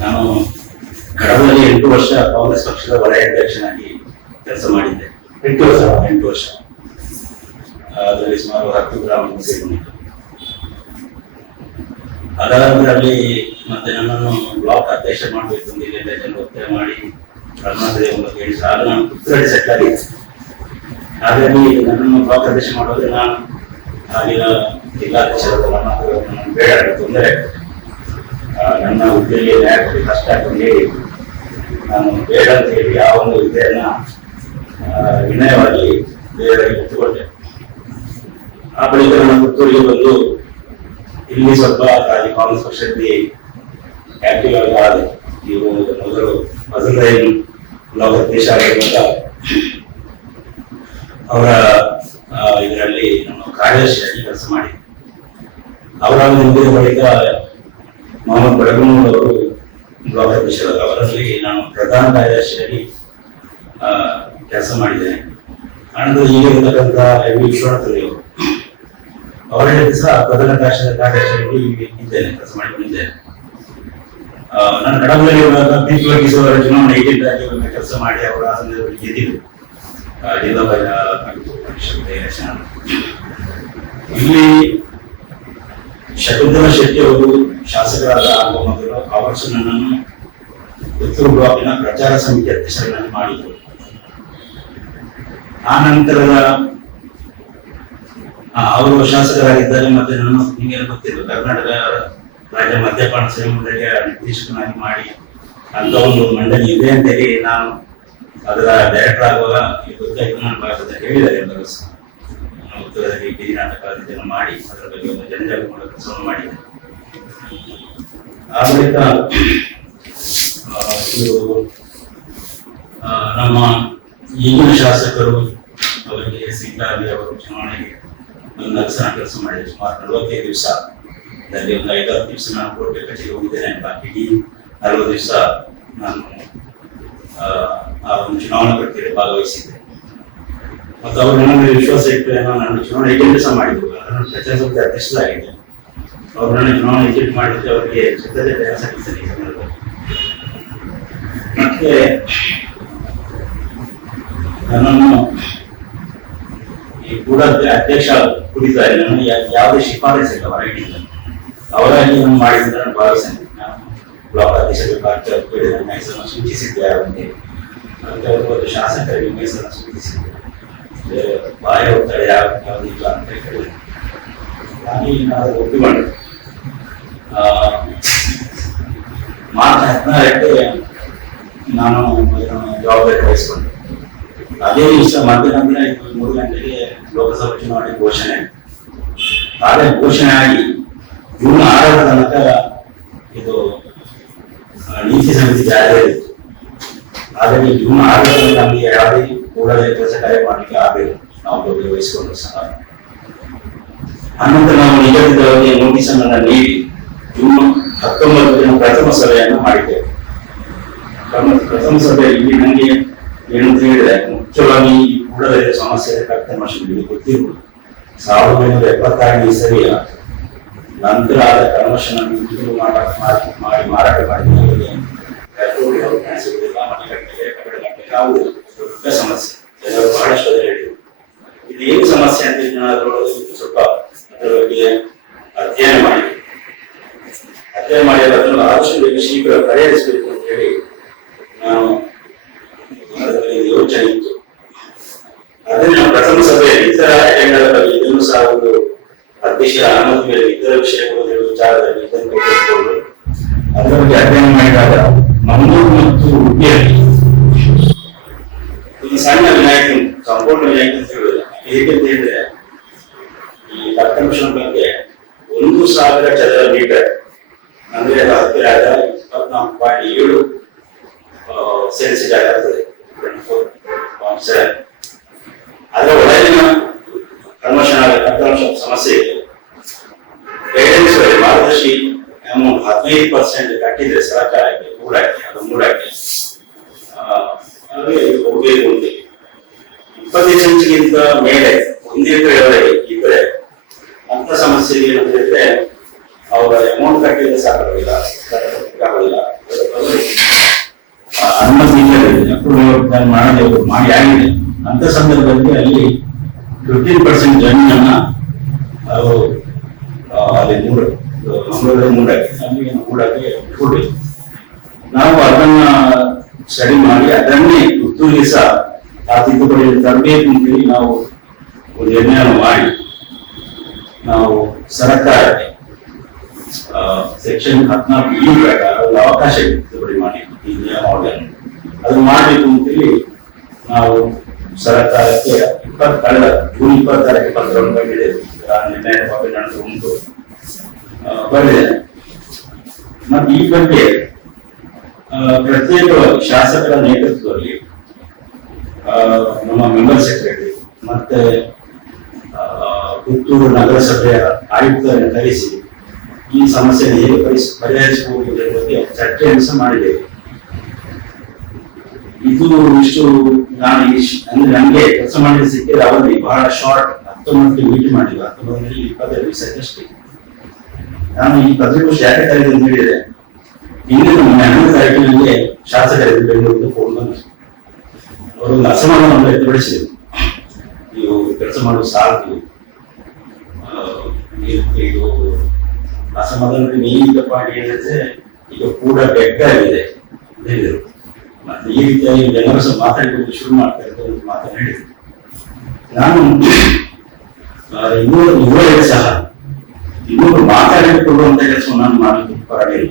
ನಾನು ಕಡಬದಲ್ಲಿ ಎಂಟು ವರ್ಷ ಕಾಂಗ್ರೆಸ್ ಪಕ್ಷದ ವಲಯ ಅಧ್ಯಕ್ಷನಾಗಿ ಕೆಲಸ ಮಾಡಿದ್ದೆ. ಎಂಟು ವರ್ಷ ಎಂಟು ವರ್ಷ. ಅದರಲ್ಲಿ ಸುಮಾರು ಹತ್ತು ಗ್ರಾಮ ಸೇರಿಕೊಂಡಿತ್ತು ಅದಾದ್ಮೇಲೆ ಅಲ್ಲಿ ಮತ್ತೆ ನನ್ನನ್ನು ಬ್ಲಾಕ್ ಅಧ್ಯಕ್ಷ ಮಾಡಬೇಕು ಅಂತ ಜನರು ಒತ್ತಾಯ ಮಾಡಿ ಬ್ರಹ್ಮದೇವ ಮೂಲಕ ಹೇಳಿ ಆಗ ನಾನು ಸೆಟ್ ಆಗಿದೆ. ಹಾಗಾಗಿ ನನ್ನನ್ನು ಬ್ಲಾಕ್ ಅಧ್ಯಕ್ಷ ಮಾಡೋದ್ರೆ ನಾನು ಆಗಿನ ಜಿಲ್ಲಾಧ್ಯಕ್ಷರ ಬೇಡ ತೊಂದರೆ ಆ, ನನ್ನ ಹುದ್ದೆಯಲ್ಲಿ ನ್ಯಾಯ ಕೊಡಿ ಕಷ್ಟ ಹೇಳಿ ನಾನು ಬೇಡ ಅಂತ ಹೇಳಿ ಆ ಒಂದು ಆ, ವಿನಯವಾಗಿ ಬೇರೆಯವರಿಗೆ ಒಪ್ಪಿಕೊಂಡೆ. ಆ ಬಳಿಕ ನಾನು ಪುತ್ತೂರಿಗೆ ಬಂದು ಇಲ್ಲಿ ಸ್ವಲ್ಪ ಕಾಂಗ್ರೆಸ್ ಪಕ್ಷದಲ್ಲಿ ಆಕ್ಟಿವ್ ಆಗಿ ಆದೆ ನೀವು ಮೊದಲು ಮಜಲ್ರೈನ್ ಬ್ಲಾಕ್ ಅಧ್ಯಕ್ಷ ಆಗಿರುವಂತ ಅವರ ಇದರಲ್ಲಿ ನಾನು ಕಾರ್ಯದರ್ಶಿಯಾಗಿ ಕೆಲಸ ಮಾಡಿ. ಅವರ ಮುಂದಿನ ಬಳಿಕ ಮೊಹಮ್ಮದ್ ಬೆಳಗುನೂರ್ ಅವರು ಬ್ಲಾಕ್ ಅಧ್ಯಕ್ಷರಾದ ಅವರಲ್ಲಿ ನಾನು ಪ್ರಧಾನ ಕಾರ್ಯದರ್ಶಿಯಾಗಿ ಕೆಲಸ ಮಾಡಿದ್ದೇನೆ. ಹಣದ ಈಗ ಇರತಕ್ಕಂಥ ಎಂ ವಿ ವಿಶ್ವನಾಥ್ ಅವರು ಜೊತೆ ಸಹ ಪ್ರಧಾನ ಕಾರ್ಯ ಕಾರ್ಯದರ್ಶಿಯಾಗಿ ಇದ್ದೇನೆ ಕೆಲಸ ಮಾಡಿಕೊಂಡಿದ್ದೇನೆ ನಾನು ಬಿ ಪಿ ವರ್ಗೀಸ್ ಅವರ ಚುನಾವಣೆ ಏಜೆಂಟ್ ಆಗಿ ಕೆಲಸ ಮಾಡಿ ಅವರ ಸಂದರ್ಭದಲ್ಲಿ ಗೆದ್ದಿದ್ದು ಆ, ಜಿಲ್ಲಾ ಪರಿಷತ್ ಇಲ್ಲಿ ಶಕುಂತಲ ಶೆಟ್ಟಿ ಅವರು ಶಾಸಕರಾದ ಆಗುವ ಮೊದಲು ಆ ವರ್ಷ ನನ್ನನ್ನು ಪುತ್ತೂರು ಬ್ಲಾಕಿನ ಪ್ರಚಾರ ಸಮಿತಿ ಅಧ್ಯಕ್ಷರನ್ನಾಗಿ ಮಾಡಿದರು ಆ ನಂತರದ ಅವರು ಶಾಸಕರಾಗಿದ್ದಾರೆ ಮತ್ತೆ ನಾನು ನಿಮಗೆ ಗೊತ್ತಿಲ್ಲ. ಕರ್ನಾಟಕ ರಾಜ್ಯ ಮದ್ಯಪಾನ ಮಂಡಳಿಯ ನಿರ್ದೇಶಕನಾಗಿ ಮಾಡಿ ಅಂತ ಒಂದು ಮಂಡಳಿ ಇದೆ ಅಂತ ಹೇಳಿ ನಾನು ಅದರ ಡೈರೆಕ್ಟರ್ ಆಗುವಾಗ ಗೊತ್ತಾಯ್ತು, ನಾನು ಭಾರತದಲ್ಲಿ ಹೇಳಿದ್ದಾರೆ ಎಲ್ಲರೂ ಉತ್ತರದಲ್ಲಿ ಗಿರಿನಾಥ ಇದನ್ನು ಮಾಡಿ, ಅದರ ಬಗ್ಗೆ ಒಂದು ಜನಜಾಗೃತಿ ಮಾಡೋ. ಕೆಲಸವನ್ನು ಮಾಡಿದೆ ಆ ಬಳಿಕ ನಮ್ಮ ಈಗಿನ ಶಾಸಕರು ಅವರಿಗೆ ಸಿಂಗಾರಿ ಅವರು ಚುನಾವಣೆಗೆ ಒಂದು ಲಕ್ಷಣ ಕೆಲಸ ಮಾಡಿದೆ ಸುಮಾರು ನಲವತ್ತೈದು ದಿವಸ. ಅದರಲ್ಲಿ ಒಂದು ಐದಾರು ದಿವಸ ನಾನು ಕೋರ್ಟ್ ಕಚೇರಿ ಹೋಗಿದ್ದೇನೆ. ಬಾಕಿ ನಲವತ್ತು ದಿವಸ ನಾನು, ಆ ಒಂದು ಚುನಾವಣಾ ಪ್ರಕ್ರಿಯೆ ಭಾಗವಹಿಸಿದ್ದೆ. ಮತ್ತು ಅವರು ನನ್ನ ವಿಶ್ವಾಸ ಇಟ್ಟು ನಾನು ಚುನಾವಣಾ ಏಜೆಂಟ್ ಸಹ ಮಾಡಿದ್ರು. ನಾನು ಪ್ರಚಾರ ಸಮಿತಿ ಅಧ್ಯಕ್ಷರಾಗಿದ್ದೆ ಅವ್ರು ನನ್ನ ಚುನಾವಣೆ ಏಜೆಂಟ್ ಮಾಡಿದ್ರೆ ಅವರಿಗೆ ಸಿದ್ಧತೆ ಸಂದರ್ಭದಲ್ಲಿ ಮತ್ತೆ ನನ್ನನ್ನು ಈ ಕೂಡ ಅಧ್ಯಕ್ಷ ಕುಡಿತಾರೆ ನನಗೆ ಯಾ- ಯಾವುದೇ ಶಿಫಾರಸು ಇಲ್ಲ ಅವರಾಗಿ ನಾನು ಮಾಡಿದ್ರೆ ನಾನು ಭಾವಿಸ್ತೇನೆ ನಾನು ಬ್ಲಾಕ್ ಅಧ್ಯಕ್ಷರು ನನ್ನ ಹೆಸರನ್ನು ಸೂಚಿಸಿದ್ದೆ ಅವರಿಗೆ ಮತ್ತೆ ಅವರು ಶಾಸಕರಿಗೆ ಹೆಸರನ್ನು ಸೂಚಿಸಿದ್ದೆ. ಬಾಯಿ ಯಾವುದಿಲ್ಲ ಅಂತ ನಾನು ನಾನು ಒಪ್ಪಿಕೊಂಡೆ ಆ, ಮಾರ್ಚ್ ಹದಿನಾರಕ್ಕೆ ನಾನು ಜವಾಬ್ದಾರಿ ವಹಿಸಿಕೊಂಡೆ ಅದೇ ವಿಷಯ ಮಧ್ಯಾಹ್ನ ಮೂರು ಗಂಟೆಗೆ ಲೋಕಸಭಾ ಚುನಾವಣೆ ಘೋಷಣೆ ಆದರೆ ಘೋಷಣೆ ಆಗಿ ಜೂನ್ ಆರರ ತನಕ ಇದು ನೀತಿ ಸಮಿತಿ ಜಾರಿಯಲ್ಲಿತ್ತು ಆದರೆ ಜೂನ್ ಆರರ ತನಕ ನಮಗೆ ಯಾವುದೇ ಕೂಡಲೇ ಕೆಲಸ ಮಾಡಲಿಕ್ಕೆ ಆಗಲಿಲ್ಲ ನಾವು ಜವಾಬ್ದಾರಿ ವಹಿಸಿಕೊಂಡು ಸಹ ಅನಂತರ ನಾವು ನಿಗದಿತ ನೋಟಿಸ್ ಅನ್ನು ನೀಡಿ ಜೂನ್ ಹತ್ತೊಂಬತ್ತು ದಿನ ಪ್ರಥಮ ಸಭೆಯನ್ನು ಮಾಡಿದ್ದೇವೆ ಪ್ರಥಮ ಸಭೆಯಲ್ಲಿ ನನಗೆ ಏನು ಹೇಳಿದೆ ಮುಖ್ಯವಾಗಿ ಈ ಕೂಡಲೇ ಸಮಸ್ಯೆ ಕರ್ತಮಶಿಗೆ ಗೊತ್ತಿರುವುದು ಸಾವಿರದ ಒಂಬೈನೂರ ಎಪ್ಪತ್ತಾರನೇ ಇಸವಿಯ ನಂತರ ಆದ ಕರ್ಮಶನ ಮಾರಾಟ ಮಾಡಿ ಮಾಡಿ ಮಾರಾಟ ಮಾಡಿ ಕಾಣಿಸುವುದಿಲ್ಲ ಕಟ್ಟಡ ದೊಡ್ಡ ಸಮಸ್ಯೆ. ಬಹಳಷ್ಟು ಹೇಳಿದರು ಇದು ಏನು ಸಮಸ್ಯೆ ಅಂತ ಏನಾದರೂ ಸ್ವಲ್ಪ ಅದರ ಬಗ್ಗೆ ಅಧ್ಯಯನ ಮಾಡಿ. ಅಧ್ಯಯನ ಮಾಡಿ ಅದನ್ನು ಆದಷ್ಟು ಶೀಘ್ರ ಪರಿಹರಿಸಬೇಕು ಅಂತ ಹೇಳಿ ನಾನು ಅದರಲ್ಲಿ ಯೋಚನೆ ಇತ್ತು ಅದನ್ನ ಪ್ರಥಮ ಸಭೆಯಲ್ಲಿ ಇತರ ಅಜೆಂಡಾದ ಬಗ್ಗೆ ಇದನ್ನು ಸಹ ಒಂದು ಅಧ್ಯಕ್ಷರ ಅನುಮತಿ ಮೇಲೆ ಇತರ ವಿಷಯಗಳು ವಿಚಾರದಲ್ಲಿ ಇದನ್ನು ಕೈಗೆತ್ತಿಕೊಂಡು ಅದರ ಬಗ್ಗೆ ಅಧ್ಯಯನ ಮಾಡಿದಾಗ ಮಂಗಳೂರು ಮತ್ತು ಉಡುಪಿಯಲ್ಲಿ ಒಂದು ಸಣ್ಣ ವಿನಾಯಕ ಉಂಟು. ಸಂಪೂರ್ಣ ವಿನಾಯಕ ಅಂತ ಹೇಳುವುದಿಲ್ಲ ಹೇಗೆ ಅಂತ ಹೇಳಿದ್ರೆ ಈ ಬಗ್ಗೆ ಒಂದು ಸಾವಿರ ಚದರ ಮೀಟರ್ ಅಂದ್ರೆ ಅದು ಹತ್ತಿರ ಇಪ್ಪತ್ನಾಲ್ಕು ಪಾಯಿಂಟ್ ಏಳು ಸೆನ್ಸಿ ಆಗ್ತದೆ ಅದರ ಒಳಗಿನ ಕನ್ವರ್ಷನ್ ಆದ ಸಮಸ್ಯೆ ಇದೆ. ಗೈಡೆನ್ಸ್ ಮಾರ್ಗದರ್ಶಿ ಅಮೌಂಟ್ ಹದಿನೈದು ಪರ್ಸೆಂಟ್ ಕಟ್ಟಿದ್ರೆ ಸರ್ಕಾರಕ್ಕೆ ಮೂಡಕ್ಕೆ ಅದು ಮೂಡಕ್ಕೆ ಹಾಗೆ ಹೋಗಬೇಕು ಅಂತ ಇಪ್ಪತ್ತೈದು ಸೆನ್ಸಿಗಿಂತ ಮೇಲೆ, ಒಂದೇ ಇದ್ರೆ ಅಂತ ಸಮಸ್ಯೆ ಏನಂತ ಹೇಳಿದ್ರೆ ಅವರ ಅಮೌಂಟ್ ಕಟ್ಟಿದ್ರೆ ಸಾಕಾಗಿಲ್ಲ ಆಗೋದಿಲ್ಲ ಸಮಸ್ಯೆ ಇಲ್ಲ ಅಪ್ರೂವಲ್ ಮಾಡದೆ ಮಾಡಿ ಆಗಿದೆ. ಅಂತ ಸಂದರ್ಭದಲ್ಲಿ ಅಲ್ಲಿ ಫಿಫ್ಟೀನ್ ಪರ್ಸೆಂಟ್ ಜಮೀನನ್ನ ಅವರು ಅಲ್ಲಿ ಮೂಡ ಮಂಗಳೂರಲ್ಲಿ ಮೂಡಕ್ಕೆ ಅಲ್ಲಿ ಮೂಡಕ್ಕೆ ಕೊಡಿ ನಾವು ಅದನ್ನ ಸ್ಟಡಿ ಮಾಡಿ, ಅದನ್ನೇ ಪುತ್ತೂರಿಗೆ ಸಹ ಆ ತಿದ್ದುಪಡಿಯಲ್ಲಿ ತರಬೇಕು ಅಂತೇಳಿ ನಾವು ಒಂದು ನಿರ್ಣಯ ಮಾಡಿ. ನಾವು ಸರ್ಕಾರಕ್ಕೆ ಸೆಕ್ಷನ್ ಹದಿನಾಲ್ಕು ಈ ಪ್ರಕಾರ ಒಂದು ಅವಕಾಶ ತಿದ್ದುಪಡಿ ಮಾಡಿ ಈ ನಿಯಮಾವಳಿಯನ್ನು ಅದು ಮಾಡಬೇಕು ಅಂತೇಳಿ ನಾವು ಸರ್ಕಾರಕ್ಕೆ ಇಪ್ಪತ್ತು ಕಳೆದ ಜೂನ್ ಇಪ್ಪತ್ತಾರಕ್ಕೆ ಪತ್ರವನ್ನು ಬಂದಿದೆ. ನಿರ್ಣಯ ಕಾಪಿ ನಡೆದು ಉಂಟು. ಬಂದಿದೆ. ಮತ್ತು ಈ ಬಗ್ಗೆ ಆ, ಪ್ರತ್ಯೇಕವಾಗಿ ಶಾಸಕರ ನೇತೃತ್ವದಲ್ಲಿ ನಮ್ಮ ಮೆಂಬರ್ ಸೆಕ್ರೆಟರಿ ಮತ್ತೆ ಪುತ್ತೂರು ನಗರಸಭೆಯ ಆಯುಕ್ತರನ್ನು ಕರೆಸಿ ಈ ಸಮಸ್ಯೆಯನ್ನು ಹೇಗೆ ಪರಿಸ್ ಪರಿಹರಿಸಬಹುದು ಎಂಬ ಬಗ್ಗೆ ಚರ್ಚೆಯನ್ನು ಸಹ ಮಾಡಿದ್ದೇವೆ. ಇದು ಇಷ್ಟು ನಾನು ಅಂದ್ರೆ ನನಗೆ ಕೆಲಸ ಮಾಡಿದ ಸಿಕ್ಕಿದ ಅವಧಿ ಬಹಳ ಶಾರ್ಟ್ ಹತ್ತೊಂಬತ್ತು ಮೀಟ್ ಮಾಡಿಲ್ಲ, ಹತ್ತೊಂಬತ್ತರಲ್ಲಿ ಇಪ್ಪತ್ತೆರಡು ದಿವಸಕ್ಕಷ್ಟೇ ನಾನು ಈ ಪತ್ರಿಕೋಶ ಯಾಕೆ ಕರೆದು ಅಂತ ಹೇಳಿದ್ರೆ ಇಂದಿನ ಹನ್ನೊಂದು ತಾರೀಕಿನಲ್ಲಿ ಶಾಸಕರಿಗೆ ಬೆಂಗಳೂರಿಂದ ಫೋನ್ ಬಂತು ಅವರೊಂದು ಅಸಮಾಧಾನವನ್ನು ವ್ಯಕ್ತಪಡಿಸಿದರು. ನೀವು ಕೆಲಸ ಮಾಡುವ ಸಾಕು ಆ, ಇದು- ಇದು ಅಸಮಾಧಾನಕ್ಕೆ ನೀರಿದ ಪಾಡಿ ಏನಂದ್ರೆ ಈಗ ಕೂಡ ಬೆಟ್ಟ ಇದೆ ಹೇಳಿದರು. ಮತ್ತೆ ಈ ರೀತಿಯಾಗಿ ಜನರ ಸಹ ಮಾತಾಡಿಕೊಂಡು ಶುರು ಮಾಡ್ತಾ ಅಂತ ಒಂದು ಮಾತನ್ನು ನಾನು ಇನ್ನೂರು ಇವರೇ ಸಹ ಇನ್ನೂರು ಮಾತಾಡಿಕೊಳ್ಳುವಂತ ಕೆಲಸವನ್ನು ನಾನು ಮಾಡಲಿಕ್ಕೆ ಪರವಾಗಿಲ್ಲ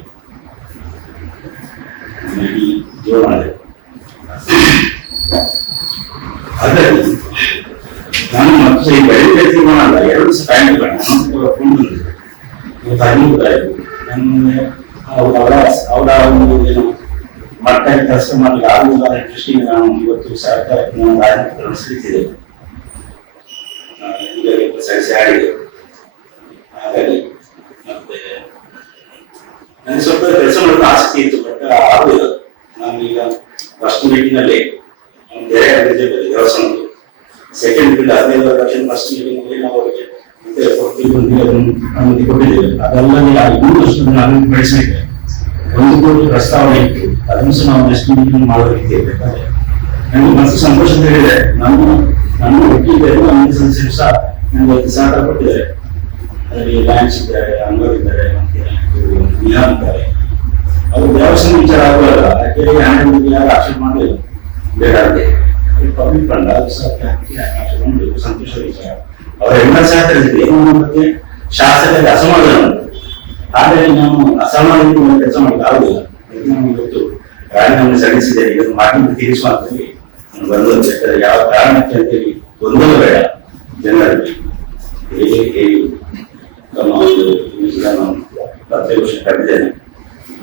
ಇಡೀ ಜೀವನದಲ್ಲಿ ನಾನು ಮತ್ತೆ ಬೆಳಿಗ್ಗೆ ತೀರ್ಮಾನ ಅಲ್ಲ, ಎರಡು ಸಹ ಟೈಮ್ ಬೇಡ ನಾನು ಫೋನ್ ಬಂದಿದೆ. ನನ್ನ ಅವ್ರ ಅವರ ಒಂದು ಏನು ಮಟ್ಟ ಕೆಲಸ ಅನ್ನೋ ದೃಷ್ಟಿಯಿಂದ ನಾನು ಇವತ್ತು ಸರ್ಕಾರಕ್ಕೆ ನಾನು ರಾಜಕೀಯ ಆಡಿದೆ ಹಾಗಾಗಿ ಮತ್ತೆ ನನಗೆ ಸ್ವಲ್ಪ ಕೆಲಸ ಮಾಡಲು ಆಸಕ್ತಿ ಇತ್ತು ಬಟ್ ಆಗುದಿಲ್ಲ. ನಾನು ಈಗ ಫಸ್ಟ್ ಮೀಟಿಂಗ್ನಲ್ಲಿ ಬೇರೆ ಸೆಕೆಂಡ್ ಬಿಲ್ ಹದಿನೈದು ಲಕ್ಷ ಫಸ್ಟ್ ಮೀಟಿಂಗ್ ಹೇಳಿ ಅದನ್ನು ಅನುಮತಿ ಕೊಟ್ಟಿದ್ದೇವೆ. ಆ ಇನ್ನೊಂದಷ್ಟು ಅಭಿವೃದ್ಧಿ ಬೆಳೆಸಲಿಕ್ಕೆ ಒಂದು ಕೋಟಿ ಪ್ರಸ್ತಾವನೆ ಇತ್ತು. ಅದನ್ನು ಸಹ ನಾವು ನೆಕ್ಸ್ಟ್ ಮೀಟಿಂಗ್ ಮಾಡಬೇಕಿದೆ ಬೇಕಾದ್ರೆ ನನಗೆ ಮನಸ್ಸು ಸಂತೋಷ ಅಂತ ಹೇಳಿದ್ರೆ ನಮ್ಮ ನಮ್ಮ ಒಟ್ಟಿಗೆ ನಮ್ಮ ಸದಸ್ಯರು ಸಹ ನನಗೆ ಒಂದು ಸಹಕಾರ ಕೊಟ್ಟಿದ್ದಾರೆ. ಅದರಲ್ಲಿ ಲ್ಯಾಂಡ್ಸ್ ಇದ್ದಾರೆ ಅಂಗರ್ ಇದ್ದಾರೆ, ಮತ್ತೆ ನಿಹಾರ್ ಇದ್ದಾರೆ. ಅವರು ದೇವಸ್ಥಾನ ವಿಚಾರ ಆಗುವಲ್ಲ ಯಾಕೆ ಹಣ ಯಾರು ಆಕ್ಷೇಪ ಮಾಡಲಿಲ್ಲ. ಬೇಡ ಪಬ್ಲಿಕ್ ಫಂಡ್ ಮಾಡಬೇಕು ಸಂತೋಷ ವಿಚಾರ ಅವರೆಲ್ಲ ಸಹಕರಿಸಿದ್ರು ಏನು ನಮ್ಮ ಬಗ್ಗೆ ಶಾಸಕರಿಗೆ ಅಸಮಾಧಾನ ಆದರೆ ನಾವು ಅಸಮಾಧಾನ ಕೆಲಸ ಮಾಡಲಿಕ್ಕೆ ಆಗುದಿಲ್ಲ ನಮಗೆ ಗೊತ್ತು ರಾಜೀನಾಮೆ ಸಲ್ಲಿಸಿದೆ ಇದನ್ನು ಮಾಡಿ ತೀರಿಸುವ ನಾನು ಯಾಕಂದ್ರೆ ಯಾವ ಕಾರಣಕ್ಕೆ ಅಂತೇಳಿ ಗೊಂದಲ ಬೇಡ ಜನರಲ್ಲಿ ಹೇಗೆ ಹೇಗೆ ನಮ್ಮ ಒಂದು ಇದನ್ನು ಪತ್ರಿಕೋಶ ಕರೆದಿದ್ದೇನೆ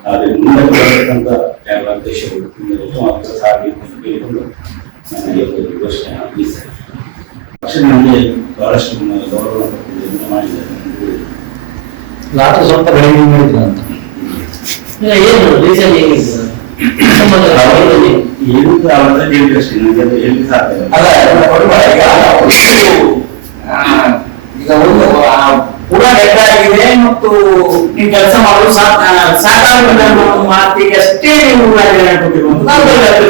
ಆದರೆ ಮುಂದೆ ಬರತಕ್ಕಂಥ ಯಾವ ಕೆಲಸ ಆಗಲಿ ಅಂತ. ಕೇಳಿಕೊಂಡು ನನಗೆ ಒಂದು ಘೋಷಣೆ ಹಾಕಿದ್ದಾರೆ ಪಕ್ಷ ಬಹಳಷ್ಟು ಗೌರವ ಮಾಡಿದ್ದಾರೆ ರಾತ್ರಿ ಸ್ವಲ್ಪ ಬೆಳಗ್ಗೆ ಮಾಡಿದ್ರು ಅಂತ ಏನು ರೀಸನ್ ಏನಿದೆ ಅವರಲ್ಲಿ ಇಂಟ್ರೆಸ್ಟ್ ನನಗೆ ಅದು ಹೇಳಿ ಸಾಧ್ಯ ಅಲ್ಲ ಅದನ್ನ ಈಗ ಒಂದು, ಆ, ಈಗ ಒಂದು ಆ, ಮತ್ತು ನೀವು ಕೆಲಸ ಮಾಡಲು ಒಂದು ಮಾತಿಗೆ ಅಷ್ಟೇ ನೀವು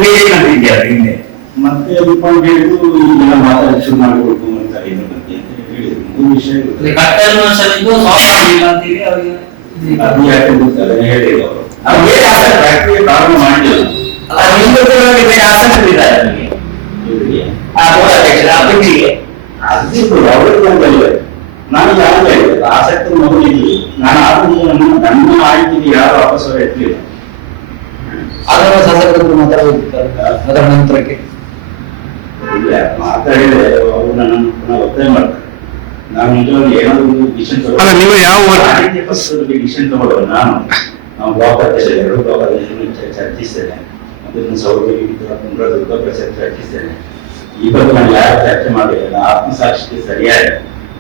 ಬೇರೆ ಕಂಡಿದ್ದೀರಾ ಹಿಂದೆ. ಮತ್ತೆ ಅದು ಪಾಯಿಂಟ್ ಹೇಳಿದ್ದು ಈಗೆಲ್ಲ ಮಾತಾಡಿ ಶುರು ಮಾಡಬೇಕು ಅಂತ ಇದ್ರ ಬಗ್ಗೆ ಅಂತ ಹೇಳಿದ್ರು. ಮೂರು ವಿಷಯ ಇರುತ್ತೆ. ಕಟ್ಟಲು ಸರಿದ್ದು ಸಾಲ್ವ್ ಆಗಲಿಲ್ಲ ಅಂತೇಳಿ ಅವರಿಗೆ? ಇದು ಅದು ಯಾಕೆ ಗೊತ್ತಲ್ಲ ಹೇಳಿದ್ರು ಅವರು. ಅವ್ರು ಬೇರೆ ಆಸಕ್ತಿ. ಫ್ಯಾಕ್ಟ್ರಿ ಪ್ರಾರಂಭ ಮಾಡಲಿಲ್ಲ ಅಲ್ಲ ನಿಮ್ದು ಕೆಲವರಿಗೆ ಬೇರೆ ಆಸಕ್ತಿ ಇದ್ದಾರೆ ನಿಮಗೆ? ಇವರಿಗೆ ಆ ಪೌರಾಧ್ಯಕ್ಷರ ಆ ಕುರ್ಚಿಗೆ ಅದಿತ್ತು ಅವ್ರಿಗೆ ಬಂದಲ್ಲ ನಾನು ಯಾರು ಹೇಳಿಲ್ಲ ಆಸಕ್ತಿ ಮೊದಲಿದ್ವಿ ನಾನು ಆದ್ರಿಂದ ನನ್ನ ನನ್ನ ಆಯ್ಕೆಗೆ ಯಾರು ವಾಪಸ್ ಅವರು ಎತ್ತಲಿಲ್ಲ ಅದರ ಶಾಸಕರು ಮಾತಾಡೋದಿರ್ತಾರೆ ಅದರ ನಂತರಕ್ಕೆ. ಇಲ್ಲ ಮಾತಾಡಿದ್ರೆ ಒತ್ತಾಯ ಮಾಡ್ತಾರೆ ನಾನು ನಿಜವಾಗಿ ಏನಾದ್ರು ಒಂದು ಅಲ್ಲ, ನೀವು ಯಾವ ಮಿಷನ್ ತಗೊಳ್ಳೋದು ನಾನು. ನಾವು ಬ್ಲಾಕ್ ಎರಡು ಬ್ಲಾಕ್ ಅಧ್ಯಕ್ಷರನ್ನು ಚರ್ಚಿಸ್ತೇನೆ. ಅದನ್ನು ಸೌಲಭ್ಯ ಪುನರುದ್ಧ ಚರ್ಚಿಸ್ತೇನೆ. ಈ ಬಗ್ಗೆ ನಾನು ಯಾರು ಚರ್ಚೆ ಮಾಡಿಲ್ಲ ನಾನು ಆತ್ಮಸಾಕ್ಷಿಗೆ ಸರಿಯಾಗಿ.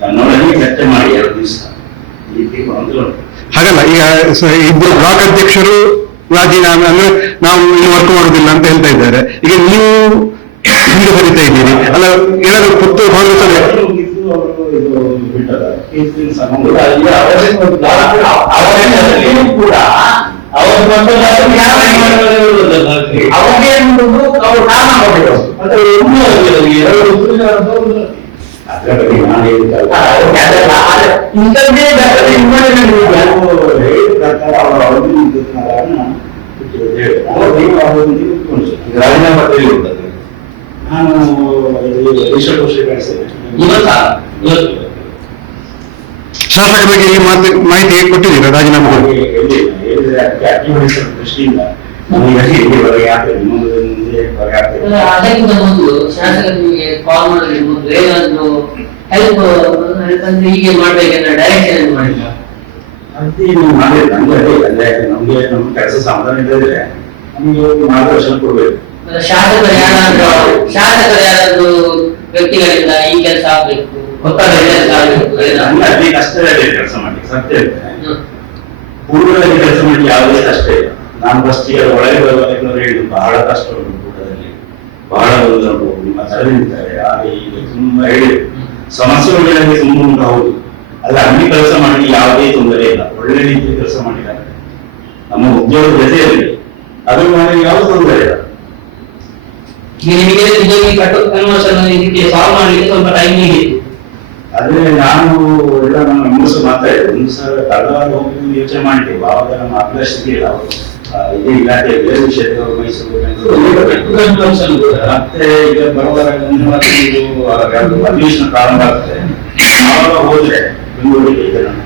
ನನ್ನೊಳಗೆ ಚರ್ಚೆ ಮಾಡಿ ಎರಡು ದಿವಸ. ಈ ತೀರ್ಮಾನ ಒಂದು ಹಾಗಲ್ಲ ಈಗ ಇಬ್ಬರು ಬ್ಲಾಕ್ ಅಧ್ಯಕ್ಷರು ರಾಜೀನಾಮೆ ಅಂದ್ರೆ ನಾವು ಇನ್ನು ವರ್ಕ್ ಮಾಡುದಿಲ್ಲ ಅಂತ ಹೇಳ್ತಾ ಇದ್ದಾರೆ. ಈಗ ನೀವು ಹಿಂದೆ ಬರೀತಾ ಇದ್ದೀರಿ ಅಲ್ಲ ಏನಾದ್ರು ಪುತ್ತೂರು ಕಾಂಗ್ರೆಸ್ ಕೂಡ ಅದ್ರ ಕೂತ್ಕೊಂಡು ರಾಜೀನಾಮೆ? ನಾನು ಶಾಸಕರಿಗೆ ಈ ಮಾತು ಮಾಹಿತಿ ಕೊಟ್ಟಿದ್ದೀರಾ ರಾಜೀನಾಮೆ ದೃಷ್ಟಿಯಿಂದ ಅದಕ್ಕಿಂತ ಮೊದಲು ಶಾಸಕರಿಗೆ ಕಾಲ್ ಮಾಡೋದ್ರಿಂದ ಮೊದಲು ಏನಾದ್ರು ಹೆಲ್ಪ್ ಅಂದ್ರೆ ಹೀಗೆ ಮಾಡ್ಬೇಕಂದ್ರೆ ಡೈರೆಕ್ಷನ್ ಮಾಡಿಲ್ಲ? ಮಾಡಿದ್ರೆ ನಮ್ಗೆ ಅದೇ ಅಂದ್ರೆ ನಮ್ಗೆ ನಮ್ಮ ಕೆಲಸ ಸಮಾಧಾನ ಇಲ್ಲದ್ರೆ ನಮಗೆ ಮಾರ್ಗದರ್ಶನ ಕೊಡ್ಬೇಕು. ಶಾಸಕರು ಯಾರಾದ್ರೂ ವ್ಯಕ್ತಿಗಳಿಂದ ಈ ಕೆಲಸ ಆಗ್ಬೇಕು. ಕೆಲಸ ಆಗ್ಬೇಕು. ಮಾಡಿ ಸತ್ಯ. ಪೂರ್ವದಲ್ಲಿ ಕೆಲಸ ಮಾಡಿ ಯಾವುದೇ ಕಷ್ಟ ಇಲ್ಲ. ನಾನು ಫಸ್ಟ್ ಈಗ ಒಳಗೆ ಬರುವಾಗ ಹೇಳಿದ್ದು ಬಹಳ ಕಷ್ಟ ಉಂಟು ಕೂಟದಲ್ಲಿ ಬಹಳ ಒಂದು ನಿಮ್ಮ ತರಲಿದ್ದಾರೆ ಹಾಗೆ ಹೀಗೆ ತುಂಬಾ ಹೇಳಿ ಸಮಸ್ಯೆಗಳು ನನಗೆ ತುಂಬಾ ಉಂಟು ಹೌದು. ಅಲ್ಲ ಅಲ್ಲಿ ಕೆಲಸ ಮಾಡಿ ಯಾವುದೇ ತೊಂದರೆ ಇಲ್ಲ. ಒಳ್ಳೆ ರೀತಿಯ ಕೆಲಸ ಮಾಡಿದ್ದಾರೆ. ನಮ್ಮ ಉದ್ಯೋಗ ಜೊತೆಯಲ್ಲಿ ಅದು ಮಾಡಿ ಯಾವ ತೊಂದರೆ ಇಲ್ಲ. ಈಗ ನಿಮಗೆ ನಿಜವಾಗಿ ಕಟ್ಟು ಕನ್ವರ್ಷನ್ ಇದಕ್ಕೆ ಸಾಲ್ವ್ ಮಾಡಲಿಕ್ಕೆ ಸ್ವಲ್ಪ ಟೈಮ್ ಹಿಡಿಯಿತು ಅದೇ ನಾನು ಎಲ್ಲ ನಮ್ಮ ಮೆಂಬರ್ಸ್ ಮಾತಾಡಿದೆ ಒಂದು ಸಲ ತಡವಾಗಿ ಹೋಗಿ ಯೋಚನೆ ಮಾಡಿದ್ದೇವೆ ಆವಾಗ ನಮ್ಮ ಅಭ್ಯಾಸಕ್ಕೆ ಇಲ್ಲ. ಅವರು ಇದೇ ಇಲಾಖೆ ಬೇರೆ ವಿಷಯಕ್ಕೆ ಮೈಸೂರು ಮತ್ತೆ ಈಗ ಬರುವಾಗ ಮತ್ತೆ ಇದು ಅಧಿವೇಶನ ಪ್ರಾರಂಭ ಆಗ್ತದೆ. ಆವಾಗ ಹೋದ್ರೆ ಬೆಂಗಳೂರಿಗೆ ಈಗ ನಾನು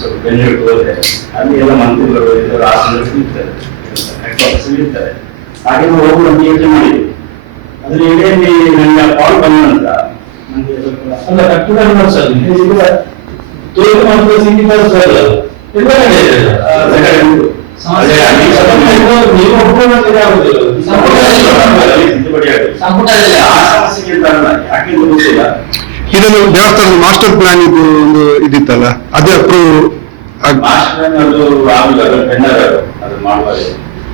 ಸ್ವಲ್ಪ ಬೆಂಗಳೂರಿಗೆ ಹೋದ್ರೆ ಅಲ್ಲಿ ಎಲ್ಲ ಮಂತ್ರಿಗಳು ಇದ್ದವರು ಆಸನದಲ್ಲಿ ಇರ್ತಾರೆ ಇರ್ತಾರೆ ಹಾಗೆ ಹೋಗಿ ಅಂತ ಯೋಚನೆ ಮಾಡಿದ್ವಿ ಅದ್ರ ಇಡೀ ನನಗೆ ಕಾಲ್ ಬಂದ ನಂತರ ನನಗೆ ಸ್ವಲ್ಪ ಅಲ್ಲ ಕಟ್ಟಡ ನೋಡ್ಸಲ್ಲ ತೋರಿಕೆ ಮಾಡಿದ ಸಿಂಡಿಕೇಟ್ ಸರ್ ಎಲ್ಲ ಕಡೆ ಇದೆ. ಆ, ಬೇಕಾದ್ರೆ ಉಂಟು. ಅದೇ ಅಲ್ಲಿ ಸ್ವಲ್ಪ ನೀವು ಒಪ್ಪಿಕೊಳ್ಳೋಕೆ ಆಗುದಿಲ್ಲ. ಅಲ್ಲಿ ತಿದ್ದುಪಡಿ ಆಗುತ್ತೆ. ಸಂಪುಟದಲ್ಲಿ ಆ ಸಮಸ್ಯೆಗೆ ತೋರಿಕೆ ಅಲ್ಲ, ಯಾಕೆ ಅಂತ ಗೊತ್ತಿಲ್ಲ. ಇದನ್ನು ದೇವಸ್ಥಾನದ ಮಾಸ್ಟರ್ ಪ್ಲಾನ್ ಇದು ಒಂದು ಇದಿತ್ತಲ್ಲ ಅದೇ ಅಪ್ರೂವ್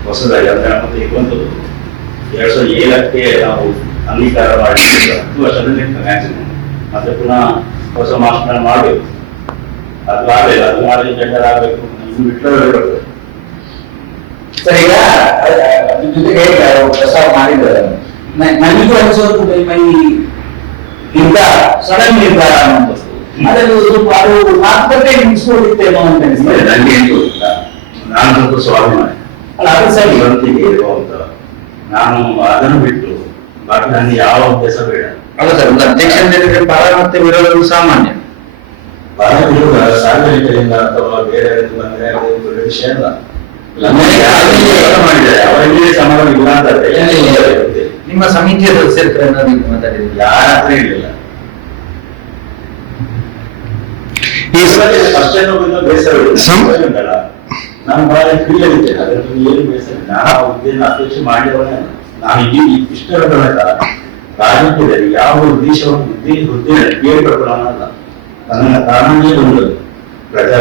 ಹೊಸದಾಗಿ ಅಂದ್ರೆ ಮತ್ತೆ ಇವೊಂದು ಎರಡ್ ಸಾವಿರದ ಏಳಕ್ಕೆ ನಾವು ಅಂಗೀಕಾರ ಮಾಡಿ ಹತ್ತು ವರ್ಷದಲ್ಲಿ ಮ್ಯಾಕ್ಸಿಮಮ್ ಮತ್ತೆ ಪುನಃ ಹೊಸ ಮಾಸ್ಟರ್ ಮಾಡಬೇಕು ಅದು ಆಗಲಿಲ್ಲ ಅದು ಮಾಡಿ ಟೆಂಡರ್ ಆಗಬೇಕು ಇನ್ನು ಬಿಟ್ಟು ಸರ್ ಈಗ ಅದ್ರ ಜೊತೆಗೆ ಪ್ರಸ್ತಾವ ಮಾಡಿದ್ದಾರೆ? ನನಗೂ ಅನಿಸೋದು ನಿಮ್ಮ ಈ ನಿರ್ಧಾರ ಸಡನ್ ನಿರ್ಧಾರ ಅನ್ನೋದು ಅದನ್ನು ಸ್ವಲ್ಪ ಅದು ಮಾತುಕತೆ ನಿಲ್ಲಿಸ್ಬೋದಿತ್ತೇನೋ ಅಂತ ಅನಿಸ್ತದೆ ನನಗೆ ಏನು ಗೊತ್ತಿಲ್ಲ. ನಾನು ಸ್ವಲ್ಪ ಸ್ವಾಭಿಮಾನಿ ಅಲ್ಲ ಅದು ಸರಿ. ಇವತ್ತಿಗೆ ಇರುವಂತ ನಾನು ಅದನ್ನು ಬಿಟ್ಟು ಬಾಕಿ ನನಗೆ ಯಾವ ಅಭ್ಯಾಸ ಬೇಡ. ಅಲ್ಲ ಸರ್ ಒಂದು ಅಧ್ಯಕ್ಷನಿಗೆ ಪರ ಮತ್ತೆ ವಿರೋಧಗಳು ಸಾಮಾನ್ಯ. ಬಹಳ ವಿರೋಧ ಸಾರ್ವಜನಿಕರಿಂದ ಅಥವಾ ಬೇರೆ ಬಂದ್ರೆ ವಿಷಯ ಅಲ್ಲ. ಅವರಿಗೆ ಸಮಾಧಾನ ಇಲ್ಲ ಅಂತಾರೆ ನಿಮ್ಮ ಸಮಿತಿಯ ಸದಸ್ಯರ ಅನ್ನೋದು ಮಾತಾಡಿದ್ರು ಯಾರ ಹತ್ರ. ಸಂ- ನಾನು ಬಹಳ ಫ್ರೀ ಆಗಿದ್ದೇನೆ ಅದರಲ್ಲಿ ಏನು ಬೇಸರ ನಾನು ಅಪೇಕ್ಷೆ ಮಾಡಿದವನೇ. ನಾನು ಇಡೀ ಇಷ್ಟರ ತನಕ ರಾಜಕೀಯದಲ್ಲಿ ಯಾವ ಉದ್ದೇಶವನ್ನು ಹುದ್ದೆ ಹುದ್ದೆಯನ್ನು ಕೇಳಿಕೊಳ್ಳೋಣಲ್ಲ ತನ್ನ ಕಾರಣವೇ ಬಂದದ್ದು.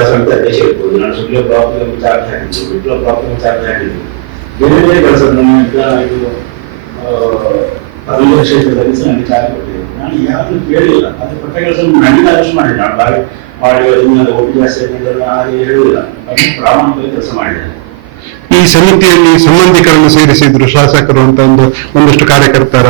ಸಮಿತಿ ದೇಶ ಇರ್ಬೋದು, ನಾನು ಸುಳ್ಳು ಪ್ರಾಪ್ತಿಯ ಚಾರ್ಜ್ ಹಾಕಿದ್ದು ವಿಪ್ಲವ ಪ್ರಾಪ್ತಿಯ ಚಾರ್ಜ್ ಹಾಕಿದ್ದು ಬೇರೆ ಬೇರೆ ಕೆಲಸ ನಮ್ಮ ಇದು ಪದವಿ ಕ್ಷೇತ್ರದಲ್ಲಿ ಸಹ ನನಗೆ ಚಾರ್ಜ್ ಕೊಟ್ಟಿದ್ದೆ ನಾನು ಯಾರನ್ನು ಕೇಳಿಲ್ಲ. ಅದು ಕೊಟ್ಟ ಕೆಲಸ ನನಗೆ ಆದಷ್ಟು ಮಾಡಿ ನಾನು ಬಾರಿ ಮಾಡಿ ಅದನ್ನ ಒಟ್ಟು ಜಾಸ್ತಿ ಹಾಗೆ ಹೇಳುವುದಿಲ್ಲ ಅದು ಪ್ರಾಮಾಣಿಕ ಕೆಲಸ ಮಾಡಿದೆ ಈ ಸಮಿತಿಯಲ್ಲಿ ಸಂಬಂಧಿಕರನ್ನು ಸೇರಿಸಿದ್ರು ಶಾಸಕರು ಅಂತ ಒಂದು, ಒಂದಷ್ಟು ಕಾರ್ಯಕರ್ತರ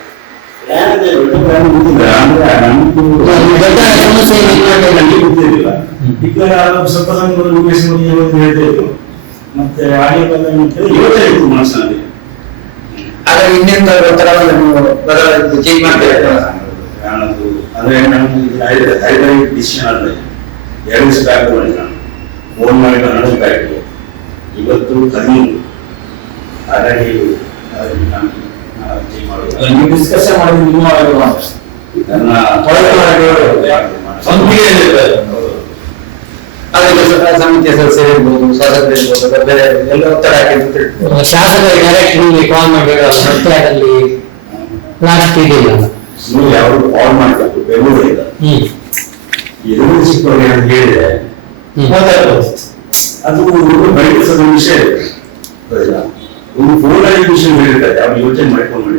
ಸ್ವಲ್ಪ ಸಂಘಗಳು ಉಮೇಶ್ ಮೋದಿ ಅವರು ಹೇಳ್ತಾ ಇದ್ರು ಮತ್ತೆ ಆಡಿಯೋ ಯೋಚನೆ ಇತ್ತು ಮನಸ್ಸಿನಲ್ಲಿ ಆದ್ರೆ ನೀವು ಬದಲಾಯಿಸಿ ಚೇಂಜ್ ಮಾಡ್ತಾ ನಾನೊಂದು ಅಂದ್ರೆ ಹೈದರಾಬಾದ್ ಹೈದರಾಬಾದ್ ಡಿಸಿಷನ್ ಎರಡು ದಿವಸ ಬ್ಯಾಗ್ ಮಾಡಿ ನಾನು ಫೋನ್ ಮಾಡಿ ಇವತ್ತು ಹದಿಮೂರು ಹಾಗಾಗಿ ನಾನು ನಾನು. ನೀವು ಡಿಸ್ಕಷನ್ ಮಾಡಿದ್ರೆ ನಿಮ್ಮ ನನ್ನ ಸಮಿತಿಯ ಶಾಸಕರು ಇರ್ಬೋದು ಬೇರೆ ಎಲ್ಲ ಒತ್ತಡ ಕಾಲ್ ಲಾಸ್ಟ್ ನೀವು ಯಾರು ಕಾಲ್ ಮಾಡ್ಬೇಕು ಬೆಂಗಳೂರಿಂದ ಹ್ಮ್. ಎದುರು ಸಿಕ್ಕವ್ರಿಗೆ ಅಂತ ಹೇಳಿದ್ರೆ ಅದು ವಿಷಯ ಹೌದಾ? ಒಂದು ಫೋನ್ ಆಗಿ ವಿಷಯ ಹೇಳಿರ್ತಾರೆ ಅವ್ರು ಯೋಚನೆ ಮಾಡ್ಕೊಂಡು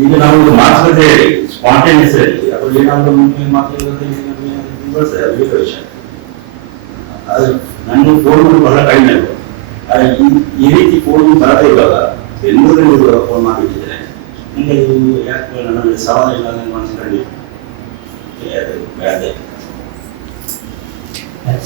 ಈಗ ನಾವು ಒಂದು ಮಾತುಕತೆ ಸ್ಪಾಂಟೇನಿಯಸ್ ಅಥವಾ ಏನಾದರೂ ಏನಾದ್ರು ಮುಂದೆ ಮಾತುಕತೆ ಬರ್ತದೆ ಅದು ಬೇರೆ ವಿಷಯ ಅದು ನನ್ನ ಫೋನ್ ಬಹಳ ಕಡಿಮೆ ಈ- ರೀತಿ ಫೋನ್ ಬರದೇ ಇವಾಗ ಬೆಂಗಳೂರಲ್ಲಿ ಫೋನ್ ನಿಮಗೆ ಇದು ಯಾಕೆ ನನ್ನ ಸವಾಲು ಇಲ್ಲ ಅಂತ ಅನ್ಸ್ಕೊಂಡು